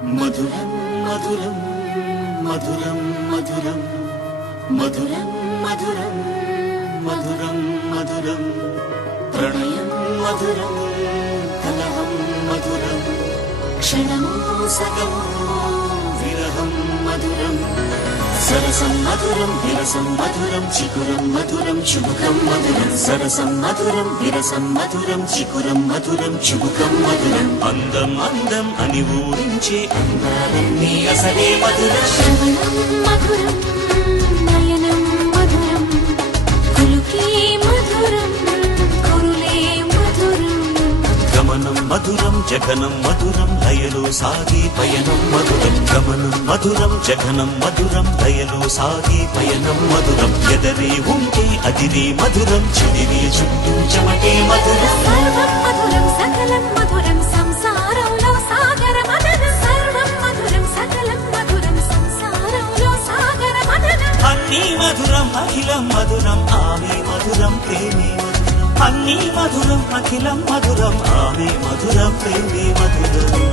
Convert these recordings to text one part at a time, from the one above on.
మధురం మధురం మధురం మధురం మధురం మధురం మధురం మధురం ప్రణయం మధురం కలహం మధురం క్షణము సగము విరహం మధురం సరసం మధురం విరసం మధురం చికురం మధురం చుబుకం మధురం సరసం మధురం విరసం మధురం చికురం మధురం చుబుకం మధురం అందం అందం అని ఊరించే అందాలన్నీ అసలే మధురం శ్రవణం మధురం నయనం మధురం కులుకే మధురం కురులే మధురం గమనం మధురం జగనం మధురం లయలో సాగే పయనం మధురం గమనం మధురం జగనం మధురం లయలో సాగే పయనం మధురం ఎదరే ఉంటే అదిరే మధురం చెదిరే చుట్టూ చెమటే మధురం సర్వం మధురం సకలం మధురం సంసారంలో సాగర మదనం సర్వం మధురం సకలం మధురం సంసారంలో సాగర మదనం అన్నీ మధురం అఖిలం మధురం ఆమె మధురం ప్రేమే మధురం అన్నీ మధురం అఖిలం మధురం ఆమె మధురం ప్రేమే మధురం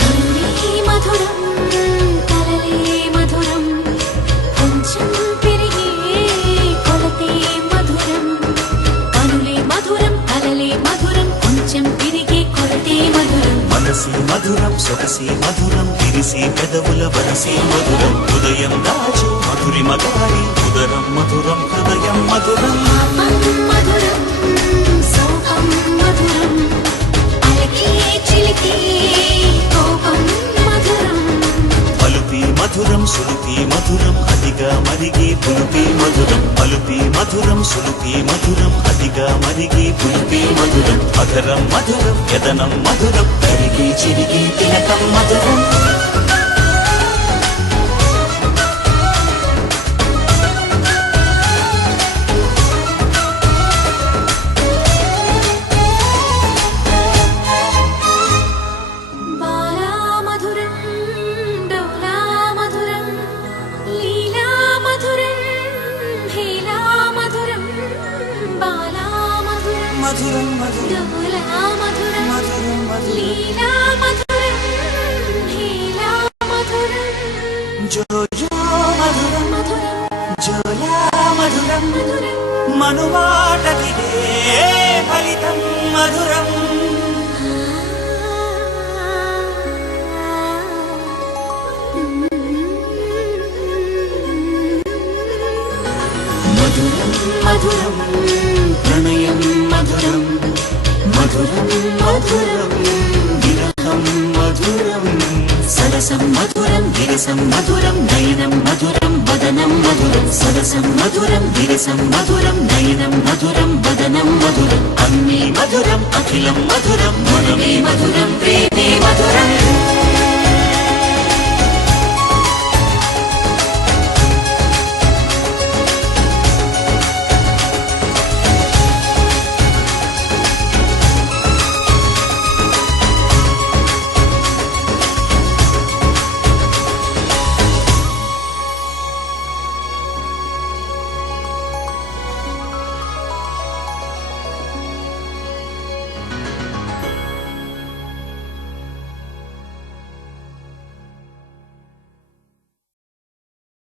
కరుణే మధురం కలలే మధురం కొంచెం పెరిగే కొలతే మధురం కనులే మధురం కలలే మధురం కొంచెం పెరిగే కొలతే మధురం మనసి మధురం సొగసి మధురం తిరిసి పెదవుల వరసి మధురం ఉదయం దాచి మధురి మగాడి ఉదరం మధురం హృదయం మధురం పాపం మధురం సోహం మధురం అలకే చిలికే కోపం మధురం పలుపి మధురం సులుపి మధురం అతిగా మరిగి పులుపి మధురం పలుపి మధురం సులుపి మధురం అతిగా మరిగి పులుపి మధురం అధరం మధురం యదనం మధురం కరిగి చిరిగి తిలకం మధురం బాలా మధురం డోలా మధురం లీలా మధురం హేలా మధురం బాలా మధురం మధురం మధురం డోలా మధురం మధురం మధురం లీలా మధురం హేలా మధురం జోజో మధురం మధురం జోలా మధురం మధురం మనుమాటకిదే ఫలితం మధురం మధురం మధురం ప్రణయం మధురం మధురం మధురం విరహం మధురం సరసం మధురం విరసం మధురం నయనం మధురం వదనం మధురం సరసం మధురం విరసం మధురం నయనం మధురం వదనం మధురం అన్నీ మధురం అఖిలం మధురం మనమే మధురం ప్రేమే మధురం